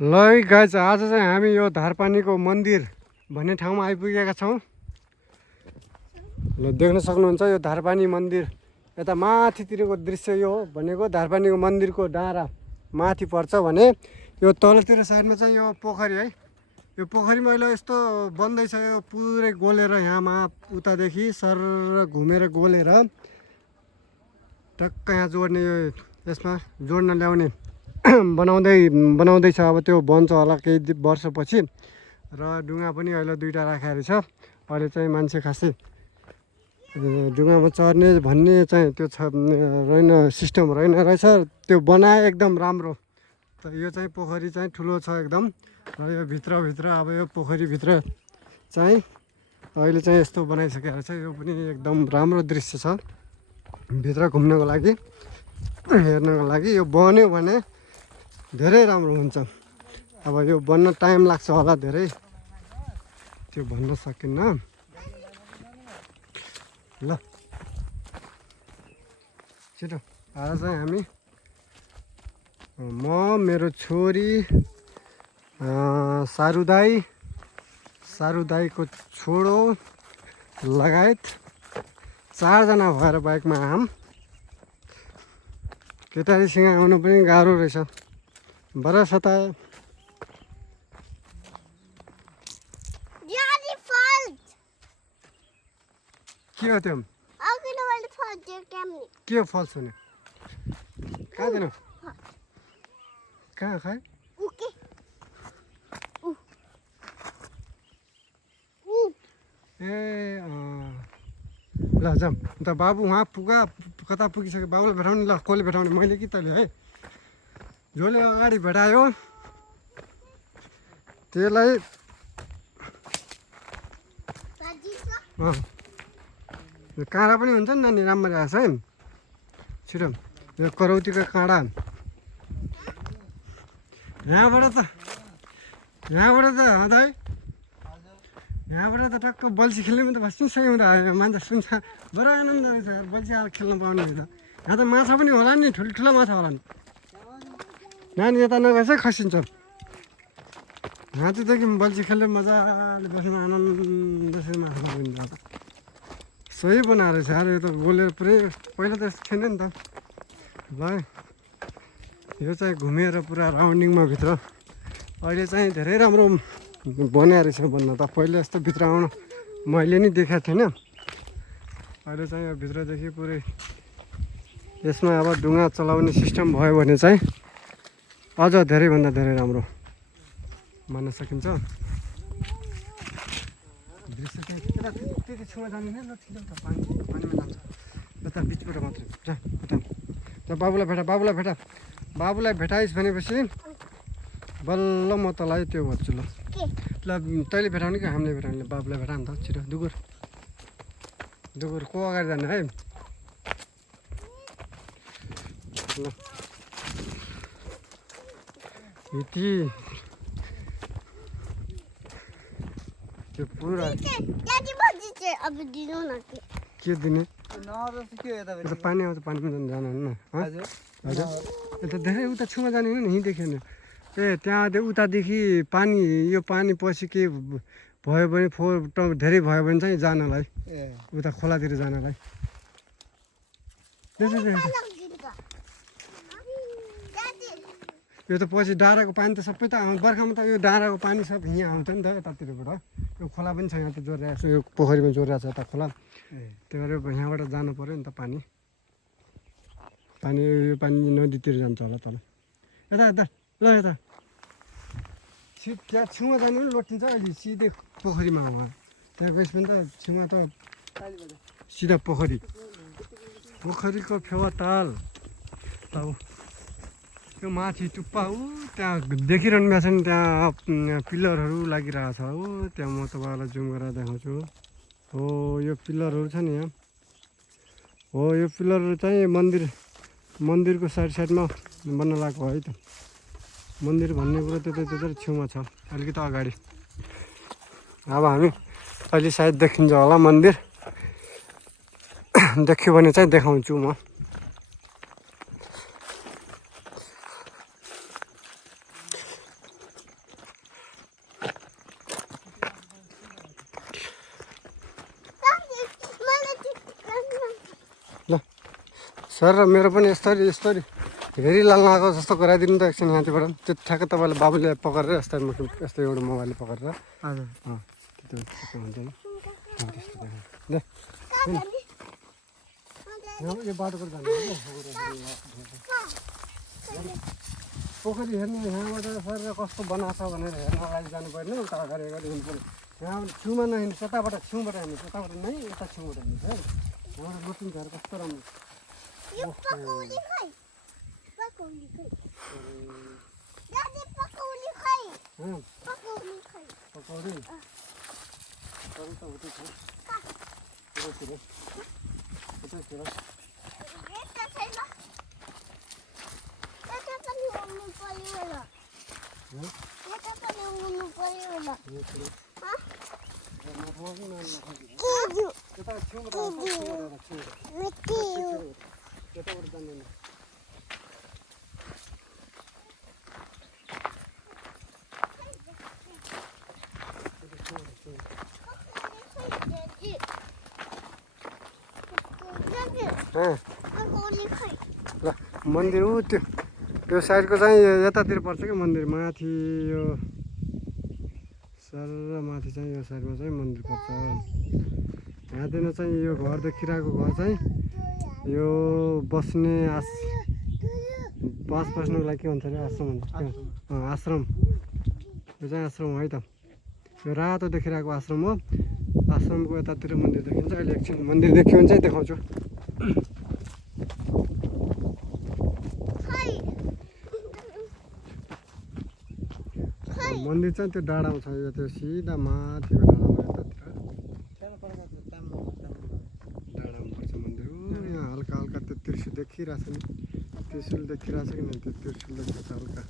ल गाइज आज चाहिँ हामी यो धारपानीको मन्दिर भन्ने ठाउँमा आइपुगेका छौँ। ल देख्न सक्नुहुन्छ यो धारपानी मन्दिर यता माथितिरको दृश्य यो हो भनेको धारपानीको मन्दिरको डाँडा माथि पर्छ भने यो तलतिर साइडमा चाहिँ यो पोखरी है। यो पोखरीमा अहिले यस्तो बन्दैछ यो पुरै गोलेर यहाँमा उतादेखि सर घुमेर गोलेर टक्क यहाँ जोड्ने यो यसमा जोड्न ल्याउने बनाउँदैछ। अब त्यो बन्छ होला केही वर्षपछि र डुङ्गा पनि अहिले दुईवटा राखेको छ। अहिले चाहिँ मान्छे खासै डुङ्गामा चढ्ने भन्ने चाहिँ त्यो छ रहेन, सिस्टम रहेन रहेछ। त्यो बनाए एकदम राम्रो। त यो चाहिँ पोखरी चाहिँ ठुलो छ एकदम र यो भित्रभित्र अब यो पोखरीभित्र चाहिँ अहिले चाहिँ यस्तो बनाइसकेको छ। यो पनि एकदम राम्रो दृश्य छ भित्र घुम्नको लागि हेर्नको लागि। यो बन्यो भने धेरै राम्रो हुन्छ। अब यो बन्न टाइम लाग्छ होला धेरै, त्यो भन्न सकिन्न। ल छिटो आज चाहिँ हामी म मेरो छोरी सारू दाईको छोरो लगायत 4 जना भएर बाइकमा आम। केटारीसँग आउनु पनि गाह्रो रहेछ। बरा सतायो के हो त्यो? के हो फल्स हुने? कहाँ जानु? कहाँ खाए? ए ल जाऊँ अन्त बाबु वहाँ पुगा कता पुगिसक्यो? बाबुलाई भेटाउने। ल कसले भेटाउने? मैले कि तैँले है? जसले अगाडि भेटायो त्यसलाई काँडा पनि हुन्छ नि नानी, राम्ररी आएछ है। छिटो यो करौतीको काँडा यहाँबाट त दाइ यहाँबाट त टक्क बल्छी खेल्ने त भस्मिसक्यो हुँदा मान्छे सुन्छ। बडो आनन्द रहेछ यार बल्छी आएर खेल्न पाउने त। यहाँ त माछा पनि होला नि, ठुल्ठुलो माछा होला नि। नानी यता नगएछ खसिन्छ। हातीदेखि बल्छी खेल्ने मजाले बस्नु आनन्दसँग माछा पनि जान्छ। सही बनाएर छ यार यो त गोलेर पुरै। पहिला त यस्तो थिएन नि त। ल यो चाहिँ घुमेर पुरा राउन्डिङमा भित्र अहिले चाहिँ धेरै राम्रो बनाएर छ भन्न त। पहिला यस्तो भित्र आउन मैले नि देखाएको थिइनँ। अहिले चाहिँ यो भित्रदेखि पुरै यसमा अब डुङ्गा चलाउने सिस्टम भयो भने चाहिँ अझ धेरैभन्दा धेरै राम्रो मान्न सकिन्छ। दृश्य चाहिँ त्यति छेउमा जाँदैन ल, ठिक छ पानीमा जान्छ यता बिचबाट मात्रै जा। त बाबुलाई भेटाइस् भनेपछि बल्ल म तँलाई त्यो भन्छु। ल तैँले भेटाउने कि हामीले भेटाउने? बाबुलाई भेटा नि त छिटो। दुगुर को अगाडि जाने है? ल यति त्यो पुरा के दिने? पानी आउँछ, पानीमा जानु न। हजुर यता धेरै उता छेउमा जाने होइन नि, यहीँ देखेन। ए त्यहाँ उतादेखि पानी यो पानी पछि के भयो भने धेरै भयो भने चाहिँ जानलाई उता खोलातिर जानलाई। यो त पछि डाँडाको पानी त सबै त बर्खामा त यो डाँडाको पानी सब यहाँ आउँछ नि त यतातिरबाट। यो खोला पनि छ यहाँ त जोडिरहेको छ, यो पोखरीमा जोडिरहेको छ यता खोला। त्यही भएर यहाँबाट जानु पऱ्यो नि त पानी। यो पानी नदीतिर जान्छ होला तल। यता ल यता त्यहाँ छेउमा जानु पनि लोटिन्छ। अहिले सिधै पोखरीमा हो उहाँ। त्यहाँ गएपछि पनि त छेउमा त सिधा पोखरीको फेवा ताल तब त्यो माथि टुप्पा ऊ त्यहाँ देखिरहनु भएको छ नि। त्यहाँ पिलरहरू लागिरहेको छ। हो त्यहाँ म तपाईँलाई जुम गरेर देखाउँछु। हो यो पिलरहरू छ नि यहाँ। हो यो पिलरहरू चाहिँ मन्दिरको साइडमा बन्न लागेको है त। मन्दिर भन्ने कुरो त्यतै छेउमा छ अलिकति अगाडि। अब हामी अहिले सायद देखिन्छ होला मन्दिर। देख्यो भने चाहिँ देखाउँछु म। सर र मेरो पनि यस्तरी हेरी लाएको जस्तो गराइदिनु त एकछिन यहाँतिर त्यो ठ्याक्कै तपाईँले बाबुले पकरेर यस्तो एउटा मोबाइलले पकरेर हजुर त्यस्तो हुन्छ नि त्यस्तो ल यो बाटोको जानु पोखरी हेर्नु यहाँबाट सर कस्तो बनाएको छ भनेर हेर्नलाई जानु पऱ्यो उता अगाडि हिँड्नु पऱ्यो यहाँ छेउमा नहिँड्नु त्यताबाट छेउबाट हिँड्नु त्यताबाट नै यता छेउबाट हिँड्नु सर यहाँबाट लुटिन्छ कस्तो राम्रो पकौडी ल मन्दिर ऊ त्यो साइडको चाहिँ यतातिर पर्छ क्या मन्दिर माथि यो सर माथि चाहिँ यो साइडमा चाहिँ मन्दिर पर्छ यहाँदेखि चाहिँ यो घर देखिरहेको घर चाहिँ यो बस्ने बस्नुको लागि के भन्छ अरे आश्रम भन्छ आश्रम यो चाहिँ आश्रम है त यो रातो देखिरहेको आश्रम हो आश्रमको यतातिर मन्दिर देखिन्छ अहिले एकछिन मन्दिर देख्यो भने चाहिँ देखाउँछु मन्दिर चाहिँ त्यो डाँडामा छ यो त्यो सिधा माथिको डाँडामा यतातिर डाँडामा पर्छ मन्दिर यहाँ हल्का हल्का त्यो त्रिशुल देखिरहेछ नि त्रिशुल देखिरहेछ कि त्यो त्रिशुल देखिरहेछ हल्का